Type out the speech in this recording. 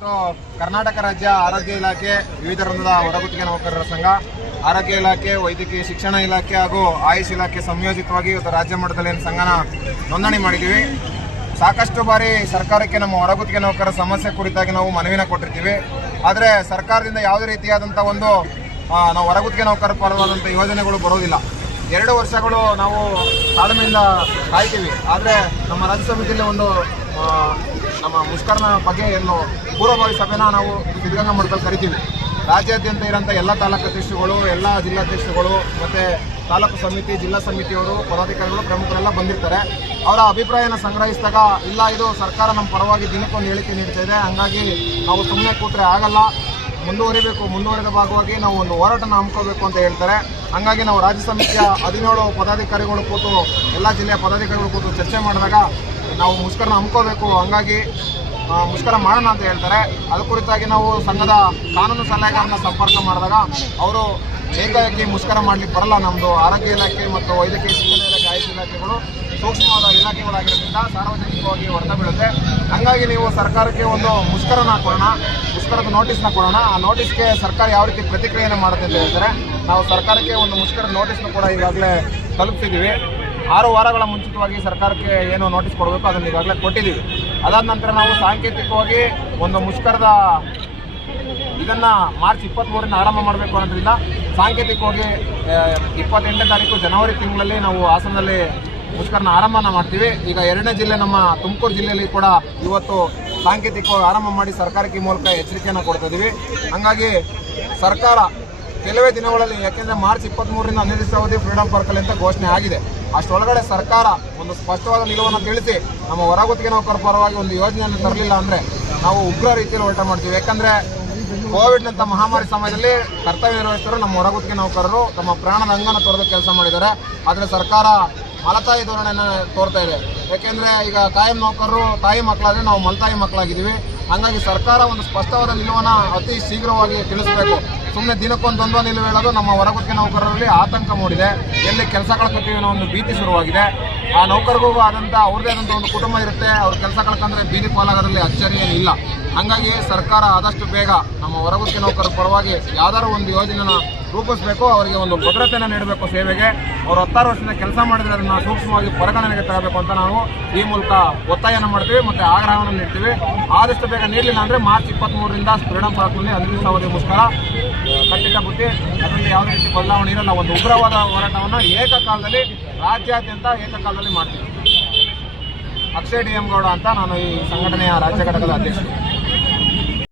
ಇವತ್ತು ಕರ್ನಾಟಕ ರಾಜ್ಯ ಆರೋಗ್ಯ ಇಲಾಖೆ, ವಿವಿಧ ರಂಗದ ಹೊರಗುತ್ತಿಗೆ ನೌಕರರ ಸಂಘ, ಆರೋಗ್ಯ ಇಲಾಖೆ, ವೈದ್ಯಕೀಯ ಶಿಕ್ಷಣ ಇಲಾಖೆ ಹಾಗೂ ಆಯುಷ್ ಇಲಾಖೆ ಸಂಯೋಜಿತವಾಗಿ ಇವತ್ತು ರಾಜ್ಯ ಮಟ್ಟದಲ್ಲಿ ಸಂಘನ ನೋಂದಣಿ ಮಾಡಿದ್ದೀವಿ. ಸಾಕಷ್ಟು ಬಾರಿ ಸರ್ಕಾರಕ್ಕೆ ನಮ್ಮ ಹೊರಗುತ್ತಿಗೆ ನೌಕರರ ಸಮಸ್ಯೆ ಕುರಿತಾಗಿ ನಾವು ಮನವಿನ ಕೊಟ್ಟಿರ್ತೀವಿ. ಆದರೆ ಸರ್ಕಾರದಿಂದ ಯಾವುದೇ ರೀತಿಯಾದಂಥ ನಾವು ಹೊರಗುತ್ತಿಗೆ ನೌಕರರ ಪರವಾದಂಥ ಯೋಜನೆಗಳು ಬರೋದಿಲ್ಲ. 2 ವರ್ಷಗಳು ನಾವು ತಾಳ್ಮೆಯಿಂದ ಕಾಯ್ತೀವಿ. ಆದರೆ ನಮ್ಮ ರಾಜ್ಯ ಸಮಿತಿಯಲ್ಲಿ ನಮ್ಮ ಮುಷ್ಕರನ ಬಗ್ಗೆ ಪೂರ್ವಭಾವಿ ಸಭೆನ ನಾವು ಸಿದ್ಧಗಂಗಾ ಮಠದಲ್ಲಿ ಕರಿತೀವಿ. ರಾಜ್ಯಾದ್ಯಂತ ಇರೋಂಥ ಎಲ್ಲ ತಾಲೂಕು ಅಧ್ಯಕ್ಷರುಗಳು, ಎಲ್ಲ ಜಿಲ್ಲಾಧ್ಯಕ್ಷರುಗಳು ಮತ್ತು ತಾಲೂಕು ಸಮಿತಿ, ಜಿಲ್ಲಾ ಸಮಿತಿಯವರು, ಪದಾಧಿಕಾರಿಗಳು, ಪ್ರಮುಖರೆಲ್ಲ ಬಂದಿರ್ತಾರೆ. ಅವರ ಅಭಿಪ್ರಾಯನ ಸಂಗ್ರಹಿಸಿದಾಗ ಇಲ್ಲ, ಇದು ಸರ್ಕಾರ ನಮ್ಮ ಪರವಾಗಿ ದಿನಕ್ಕೊಂದು ಹೇಳಿಕೆ ನೀಡ್ತಾ ಇದೆ, ಹಂಗಾಗಿ ನಾವು ಸುಮ್ಮನೆ ಕೂತ್ರೆ ಆಗಲ್ಲ, ಮುಂದುವರೆದ ಭಾಗವಾಗಿ ನಾವು ಒಂದು ಹೋರಾಟನ ಹಮ್ಮಿಕೋಬೇಕು ಅಂತ ಹೇಳ್ತಾರೆ. ಹಂಗಾಗಿ ನಾವು ರಾಜ್ಯ ಸಮಿತಿಯ 17 ಪದಾಧಿಕಾರಿಗಳು ಕೂತು, ಎಲ್ಲ ಜಿಲ್ಲೆಯ ಪದಾಧಿಕಾರಿಗಳು ಕೂತು ಚರ್ಚೆ ಮಾಡಿದಾಗ ನಾವು ಮುಷ್ಕರನ ಹಮ್ಮಿಕೋಬೇಕು, ಹಂಗಾಗಿ ಮುಷ್ಕರ ಮಾಡೋಣ ಅಂತ ಹೇಳ್ತಾರೆ. ಅದ ಕುರಿತಾಗಿ ನಾವು ಸಂಘದ ಕಾನೂನು ಸಲಹೆಗಾರನ ಸಂಪರ್ಕ ಮಾಡಿದಾಗ ಅವರು ಏಕಾಏಕಿ ಮುಷ್ಕರ ಮಾಡಲಿಕ್ಕೆ ಬರಲ್ಲ, ನಮ್ಮದು ಆರೋಗ್ಯ ಇಲಾಖೆ ಮತ್ತು ವೈದ್ಯಕೀಯ ಶಿಕ್ಷಣ ಇಲಾಖೆ, ಆಯುಷ್ ಇಲಾಖೆಗಳು ಸೂಕ್ಷ್ಮವಾದ ಇಲಾಖೆಗಳಾಗಿರೋದ್ರಿಂದ ಸಾರ್ವಜನಿಕವಾಗಿ ಹೊಡೆತ ಬೀಳುತ್ತೆ. ಹಂಗಾಗಿ ನೀವು ಸರ್ಕಾರಕ್ಕೆ ಒಂದು ಮುಷ್ಕರದ ನೋಟಿಸ್ನ ಕೊಡೋಣ. ಆ ನೋಟಿಸ್ಗೆ ಸರ್ಕಾರ ಯಾವ ರೀತಿ ಪ್ರತಿಕ್ರಿಯೆಯನ್ನು ಮಾಡುತ್ತೆ ಅಂತ ಹೇಳ್ತಾರೆ. ನಾವು ಸರ್ಕಾರಕ್ಕೆ ಒಂದು ಮುಷ್ಕರದ ನೋಟಿಸ್ನ ಕೂಡ ಈಗಾಗಲೇ ತಲುಪಿಸಿದ್ದೀವಿ. 6 ವಾರಗಳ ಮುಂಚಿತವಾಗಿ ಸರ್ಕಾರಕ್ಕೆ ಏನು ನೋಟಿಸ್ ಕೊಡಬೇಕು ಅದನ್ನು ಈಗಾಗಲೇ ಕೊಟ್ಟಿದ್ದೀವಿ. ಅದಾದ ನಂತರ ನಾವು ಸಾಂಕೇತಿಕವಾಗಿ ಒಂದು ಮುಷ್ಕರದ ಇದನ್ನು ಮಾರ್ಚ್ 23ರಿಂದ ಆರಂಭ ಮಾಡಬೇಕು ಅನ್ನೋದ್ರಿಂದ ಸಾಂಕೇತಿಕವಾಗಿ 28ನೇ ತಾರೀಕು ಜನವರಿ ತಿಂಗಳಲ್ಲಿ ನಾವು ಹಾಸನದಲ್ಲಿ ಮುಷ್ಕರನ ಆರಂಭನ ಮಾಡ್ತೀವಿ. ಈಗ 2ನೇ ಜಿಲ್ಲೆ ನಮ್ಮ ತುಮಕೂರು ಜಿಲ್ಲೆಯಲ್ಲಿ ಕೂಡ ಇವತ್ತು ಸಾಂಕೇತಿಕವಾಗಿ ಆರಂಭ ಮಾಡಿ ಸರ್ಕಾರಕ್ಕೆ ಈ ಮೂಲಕ ಎಚ್ಚರಿಕೆಯನ್ನು ಕೊಡ್ತಾ ಇದ್ದೀವಿ. ಹಂಗಾಗಿ ಸರ್ಕಾರ ಕೆಲವೇ ದಿನಗಳಲ್ಲಿ, ಯಾಕೆಂದರೆ ಮಾರ್ಚ್ 23ರಿಂದ ಅನಿರ್ದಿಷ್ಟಾವಧಿ ಫ್ರೀಡಂ ಪಾರ್ಕಲ್ಲಿ ಅಂತ ಘೋಷಣೆ ಆಗಿದೆ, ಅಷ್ಟರೊಳಗಡೆ ಸರ್ಕಾರ ಒಂದು ಸ್ಪಷ್ಟವಾದ ನಿಲುವನ್ನು ತಿಳಿಸಿ ನಮ್ಮ ಹೊರಗುತ್ತಿಗೆ ನೌಕರರ ಪರವಾಗಿ ಒಂದು ಯೋಜನೆಯನ್ನು ತರಲಿಲ್ಲ ಅಂದರೆ ನಾವು ಉಗ್ರ ರೀತಿಯಲ್ಲಿ ಹೋರಾಟ ಮಾಡ್ತೀವಿ. ಯಾಕಂದರೆ ಕೋವಿಡ್ನಂಥ ಮಹಾಮಾರಿ ಸಮಯದಲ್ಲಿ ಕರ್ತವ್ಯ ನಿರ್ವಹಿಸಿದ್ರು ನಮ್ಮ ಹೊರಗುತ್ತಿಗೆ ನೌಕರರು ತಮ್ಮ ಪ್ರಾಣದ ಅಂಗನ ತೊರೆದು ಕೆಲಸ ಮಾಡಿದ್ದಾರೆ. ಆದರೆ ಸರ್ಕಾರ ಮಲತಾಯಿ ಧೋರಣೆಯನ್ನು ತೋರ್ತಾ ಇದೆ. ಯಾಕೆಂದರೆ ಈಗ ಕಾಯಂ ನೌಕರರು ತಾಯಿ ಮಕ್ಕಳಾದರೆ ನಾವು ಮಲತಾಯಿ ಮಕ್ಕಳಾಗಿದ್ದೀವಿ. ಹಾಗಾಗಿ ಸರ್ಕಾರ ಒಂದು ಸ್ಪಷ್ಟವಾದ ನಿಲುವನ್ನು ಅತಿ ಶೀಘ್ರವಾಗಿ ತಿಳಿಸಬೇಕು. ಸುಮ್ಮನೆ ದಿನಕ್ಕೊಂದೊಂದು ನಿಲುವು ಹೇಳೋದು ನಮ್ಮ ಹೊರಗುತ್ತಿಗೆ ನೌಕರರಲ್ಲಿ ಆತಂಕ ಮೂಡಿದೆ. ಎಲ್ಲಿ ಕೆಲಸ ಕಳ್ಕೊತೀವಿ ಅನ್ನೋ ಒಂದು ಭೀತಿ ಶುರುವಾಗಿದೆ. ಆ ನೌಕರಿಗೂ ಅವ್ರದ್ದೇ ಆದಂಥ ಒಂದು ಕುಟುಂಬ ಇರುತ್ತೆ. ಅವ್ರ ಕೆಲಸ ಕಳ್ಕೊಂಡ್ರೆ ಬೀದಿ ಪಾಲಾಗೋದ್ರಲ್ಲಿ ಅಚ್ಚರಿ ಏನಿಲ್ಲ. ಹಾಗಾಗಿ ಸರ್ಕಾರ ಆದಷ್ಟು ಬೇಗ ನಮ್ಮ ಹೊರಗುತ್ತಿಗೆ ನೌಕರರ ಪರವಾಗಿ ಯಾವ್ದಾದ್ರು ಒಂದು ಯೋಜನೆನ ರೂಪಿಸಬೇಕು. ಅವರಿಗೆ ಒಂದು ಭದ್ರತೆಯನ್ನು ನೀಡಬೇಕು. ಸೇವೆಗೆ ಅವರು 16 ವರ್ಷದಿಂದ ಕೆಲಸ ಮಾಡಿದರೆ ಅದನ್ನು ಸೂಕ್ಷ್ಮವಾಗಿ ಪರಿಗಣನೆಗೆ ತರಬೇಕು ಅಂತ ನಾವು ಈ ಮೂಲಕ ಒತ್ತಾಯನ ಮಾಡ್ತೀವಿ ಮತ್ತು ಆಗ್ರಹವನ್ನು ನೀಡ್ತೀವಿ. ಆದಷ್ಟು ಬೇಗ ನೀಡಲಿಲ್ಲ ಅಂದರೆ ಮಾರ್ಚ್ 23ರಿಂದ ಫ್ರೀಡಂ ಪಾರ್ಕ್ನಲ್ಲಿ ಅನಿರ್ದಿಷ್ಟಾವಧಿ ಮುಷ್ಕರ ಕಟ್ಟಿಟ್ಟ ಬುತ್ತಿ, ಅದರಲ್ಲಿ ಯಾವುದೇ ರೀತಿ ಬದಲಾವಣೆ ಇರಲ್ಲ. ಒಂದು ಉಗ್ರವಾದ ಹೋರಾಟವನ್ನು ಏಕಕಾಲದಲ್ಲಿ ರಾಜ್ಯಾದ್ಯಂತ ಏಕಕಾಲದಲ್ಲಿ ಮಾಡ್ತೀವಿ. ಅಕ್ಷಯ್ ಡಿ ಎಂ ಗೌಡ ಅಂತ, ನಾನು ಈ ಸಂಘಟನೆಯ ರಾಜ್ಯ ಘಟಕದ ಅಧ್ಯಕ್ಷ.